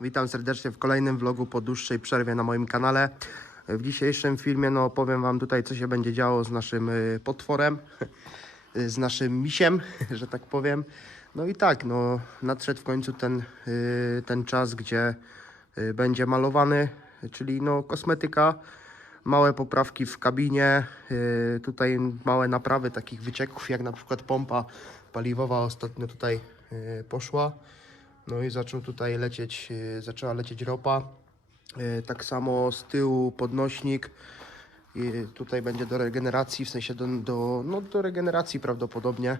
Witam serdecznie w kolejnym vlogu po dłuższej przerwie na moim kanale. W dzisiejszym filmie no, powiem Wam tutaj, co się będzie działo z naszym y, potworem, z naszym misiem, że tak powiem. No i tak, no, nadszedł w końcu ten, y, ten czas, gdzie y, będzie malowany, czyli no, kosmetyka, małe poprawki w kabinie, y, tutaj małe naprawy takich wycieków, jak na przykład pompa paliwowa ostatnio tutaj y, poszła. No i zaczął tutaj lecieć, y, zaczęła lecieć ropa. Y, Tak samo z tyłu podnośnik. I tutaj będzie do regeneracji, w sensie do, do, no do regeneracji prawdopodobnie.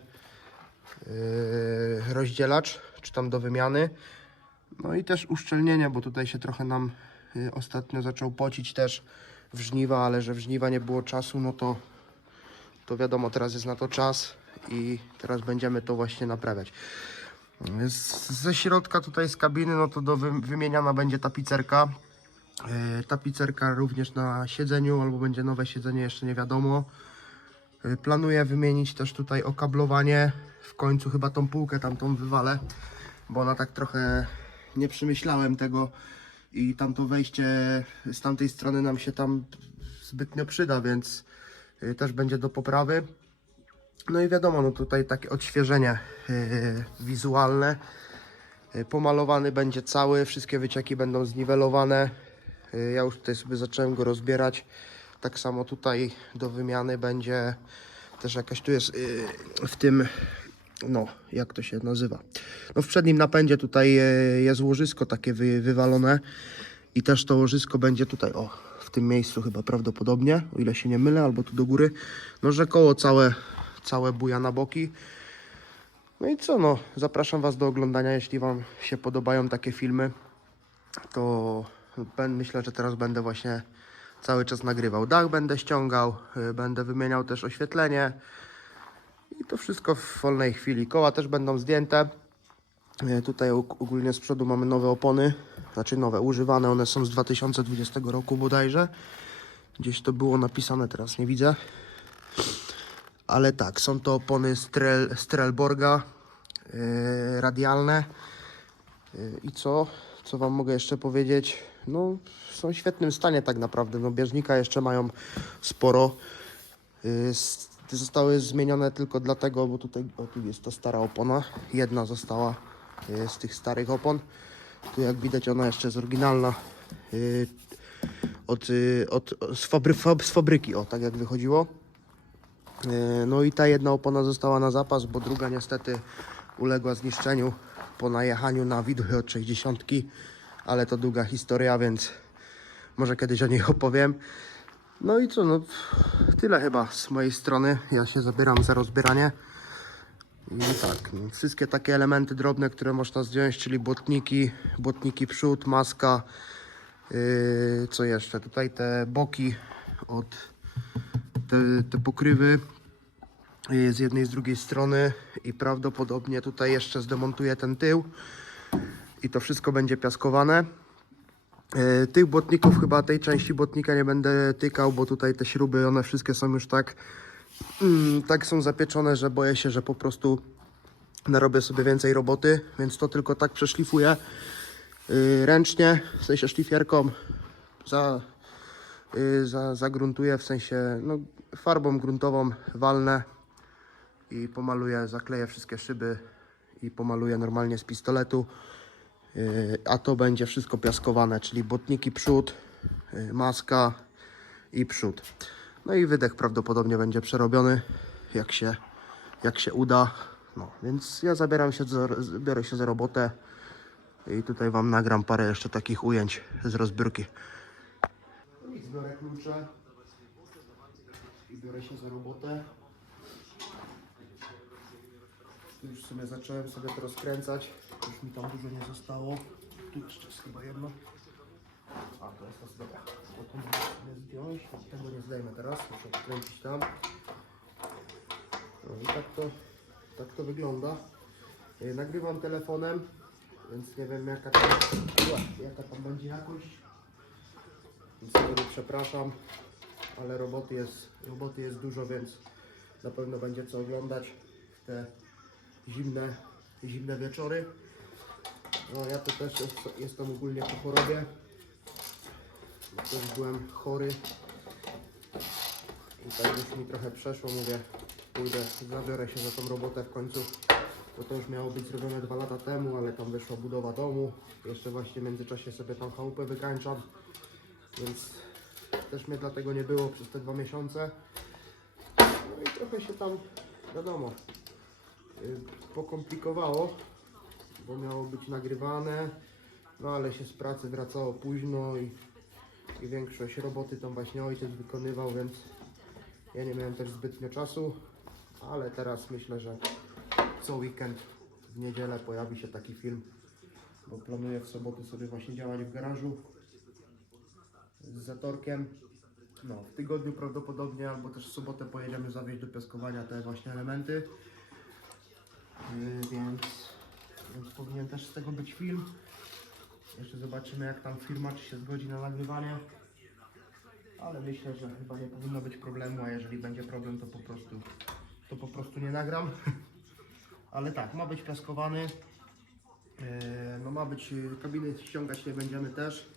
Rozdzielacz, czy tam do wymiany. No i też uszczelnienie, bo tutaj się trochę nam y, ostatnio zaczął pocić też w żniwa, ale że w żniwa nie było czasu, no to, to wiadomo, teraz jest na to czas i teraz będziemy to właśnie naprawiać. Ze środka tutaj z kabiny, no to do wy, wymieniana będzie tapicerka. Yy, tapicerka również na siedzeniu, albo będzie nowe siedzenie, jeszcze nie wiadomo. Yy, Planuję wymienić też tutaj okablowanie. W końcu chyba tą półkę tamtą wywalę, bo ona tak trochę nie przemyślałem tego i tamto wejście z tamtej strony nam się tam zbytnio przyda, więc yy, też będzie do poprawy. No i wiadomo, no tutaj takie odświeżenie yy, wizualne. Yy, Pomalowany będzie cały, wszystkie wycieki będą zniwelowane. Yy, Ja już tutaj sobie zacząłem go rozbierać. Tak samo tutaj do wymiany będzie też jakaś tu jest yy, w tym, no jak to się nazywa. No w przednim napędzie tutaj jest łożysko takie wy, wywalone i też to łożysko będzie tutaj, o w tym miejscu chyba prawdopodobnie, o ile się nie mylę, albo tu do góry. No że koło całe, całe buja na boki. No i co, no, zapraszam Was do oglądania, jeśli Wam się podobają takie filmy, to myślę, że teraz będę właśnie cały czas nagrywał. Dach będę ściągał, y, będę wymieniał też oświetlenie i to wszystko w wolnej chwili. Koła też będą zdjęte. Y, Tutaj og- ogólnie z przodu mamy nowe opony, znaczy nowe, używane, one są z 2020 roku bodajże. Gdzieś to było napisane, teraz nie widzę. Ale tak, są to opony Strel, Strelborga yy, radialne. Yy, I co? Co Wam mogę jeszcze powiedzieć? No, są w świetnym stanie tak naprawdę. No, bieżnika jeszcze mają sporo. Yy, zostały zmienione tylko dlatego, bo tutaj o, tu jest ta stara opona. Jedna została yy, z tych starych opon. Tu jak widać ona jeszcze jest oryginalna. Yy, od, od, z, fabry, fab, z fabryki, o tak jak wychodziło. E, No i ta jedna opona została na zapas, bo druga niestety uległa zniszczeniu po najechaniu na widły od 60, ale to długa historia, więc może kiedyś o niej opowiem. No i co, no tyle chyba z mojej strony. Ja się zabieram za rozbieranie. I tak, no, wszystkie takie elementy drobne, które można zdjąć, czyli błotniki, błotniki przód, maska, yy, co jeszcze? Tutaj te boki od te, te pokrywy z jednej i z drugiej strony i prawdopodobnie tutaj jeszcze zdemontuję ten tył i to wszystko będzie piaskowane. Y, Tych błotników chyba tej części błotnika nie będę tykał, bo tutaj te śruby, one wszystkie są już tak mm, tak są zapieczone, że boję się, że po prostu narobię sobie więcej roboty, więc to tylko tak przeszlifuję y, ręcznie, w sensie szlifierką za, y, za, zagruntuję, w sensie no, farbą gruntową walnę i pomaluję, zakleję wszystkie szyby i pomaluję normalnie z pistoletu. Y, A to będzie wszystko piaskowane, czyli botniki przód, y, maska i przód. No i wydech prawdopodobnie będzie przerobiony, jak się, jak się uda. No, więc ja zabieram się biorę się za robotę i tutaj Wam nagram parę jeszcze takich ujęć z rozbiórki. Zbiorę klucze i biorę się za robotę. Tu już w sumie zacząłem sobie to rozkręcać. Już mi tam dużo nie zostało. Tu jeszcze jest chyba jedno. A, to jest to dobra. Bo to sobie zdjąć. Tego nie zdejmę teraz. Muszę odkręcić tam. No i tak to, tak to wygląda. Nagrywam telefonem, więc nie wiem jaka tam, jaka tam będzie jakość. Więc przepraszam, ale roboty jest, roboty jest dużo, więc na pewno będzie co oglądać w te zimne, zimne wieczory. No ja to też jest, jestem ogólnie po chorobie. Też byłem chory. I tak już mi trochę przeszło, mówię, pójdę, zabiorę się za tą robotę w końcu. Bo to już miało być zrobione dwa lata temu, ale tam wyszła budowa domu. Jeszcze właśnie w międzyczasie sobie tam chałupę wykańczam. Więc też mnie dlatego nie było przez te dwa miesiące. No i trochę się tam, wiadomo, pokomplikowało, bo miało być nagrywane, no ale się z pracy wracało późno i, i większość roboty tam właśnie ojciec wykonywał, więc ja nie miałem też zbytnio czasu, ale teraz myślę, że co weekend w niedzielę pojawi się taki film, bo planuję w soboty sobie właśnie działać w garażu z zatorkiem. No, w tygodniu prawdopodobnie, albo też w sobotę pojedziemy zawieźć do piaskowania te właśnie elementy. Yy, więc, więc powinien też z tego być film. Jeszcze zobaczymy jak tam firma, czy się zgodzi na nagrywanie. Ale myślę, że chyba nie powinno być problemu, a jeżeli będzie problem, to po prostu, to po prostu nie nagram. Ale tak, ma być piaskowany. Yy, no ma być, yy, kabiny ściągać nie będziemy też.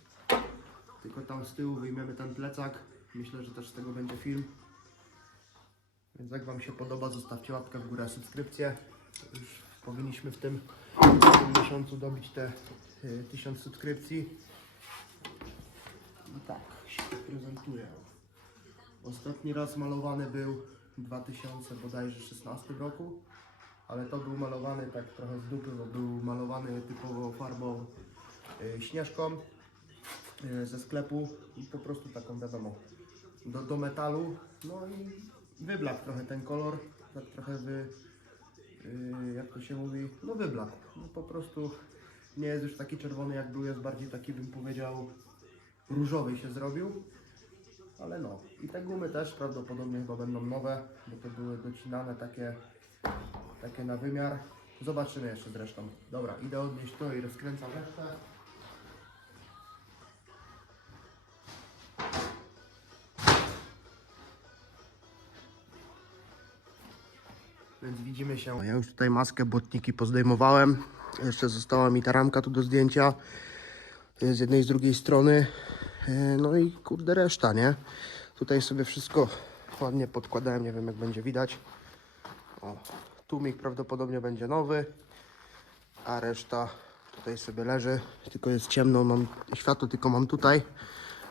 Tylko tam z tyłu wyjmiemy ten plecak. Myślę, że też z tego będzie film. Więc jak Wam się podoba, zostawcie łapkę w górę, subskrypcję. Już powinniśmy w tym, w tym miesiącu dobić te y, 1000 subskrypcji. I tak się prezentuje. Ostatni raz malowany był w 2000 bodajże 16 roku. Ale to był malowany tak trochę z dupy, bo był malowany typowo farbą y, śnieżką y, ze sklepu i po prostu taką wiadomo do, do metalu. No i wyblakł trochę ten kolor, tak trochę wy, jak to się mówi, no wyblakł. No po prostu nie jest już taki czerwony jak był, jest bardziej taki bym powiedział różowy się zrobił. Ale no i te gumy też prawdopodobnie chyba będą nowe, bo to były docinane takie, takie na wymiar. Zobaczymy jeszcze zresztą. Dobra, idę odnieść to i rozkręcam resztę. Widzimy się. Ja już tutaj maskę, błotniki pozdejmowałem. Jeszcze została mi ta ramka tu do zdjęcia. Z jednej i z drugiej strony. E, No i kurde reszta, nie? Tutaj sobie wszystko ładnie podkładałem, nie wiem jak będzie widać. O, tłumik prawdopodobnie będzie nowy, a reszta tutaj sobie leży. Tylko jest ciemno, mam światło tylko mam tutaj,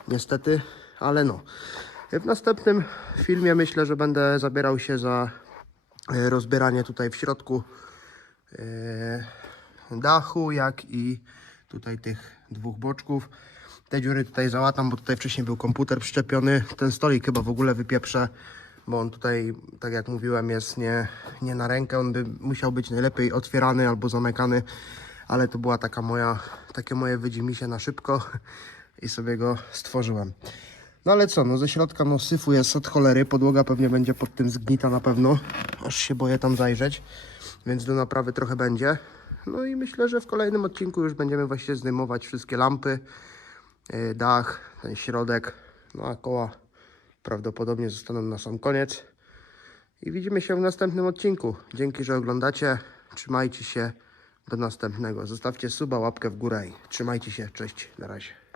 niestety, ale no. W następnym filmie myślę, że będę zabierał się za rozbieranie tutaj w środku e, dachu, jak i tutaj tych dwóch boczków. Te dziury tutaj załatam, bo tutaj wcześniej był komputer przyczepiony. Ten stolik chyba w ogóle wypieprzę, bo on tutaj, tak jak mówiłem, jest nie, nie na rękę. On by musiał być najlepiej otwierany albo zamykany, ale to była taka moja, takie moje wydzimie na szybko i sobie go stworzyłem. No ale co, no ze środka no syfu jest od cholery, podłoga pewnie będzie pod tym zgnita na pewno, aż się boję tam zajrzeć, więc do naprawy trochę będzie. No i myślę, że w kolejnym odcinku już będziemy właśnie zdejmować wszystkie lampy, yy, dach, ten środek, no a koła prawdopodobnie zostaną na sam koniec. I widzimy się w następnym odcinku. Dzięki, że oglądacie, trzymajcie się, do następnego. Zostawcie suba, łapkę w górę i trzymajcie się, cześć, na razie.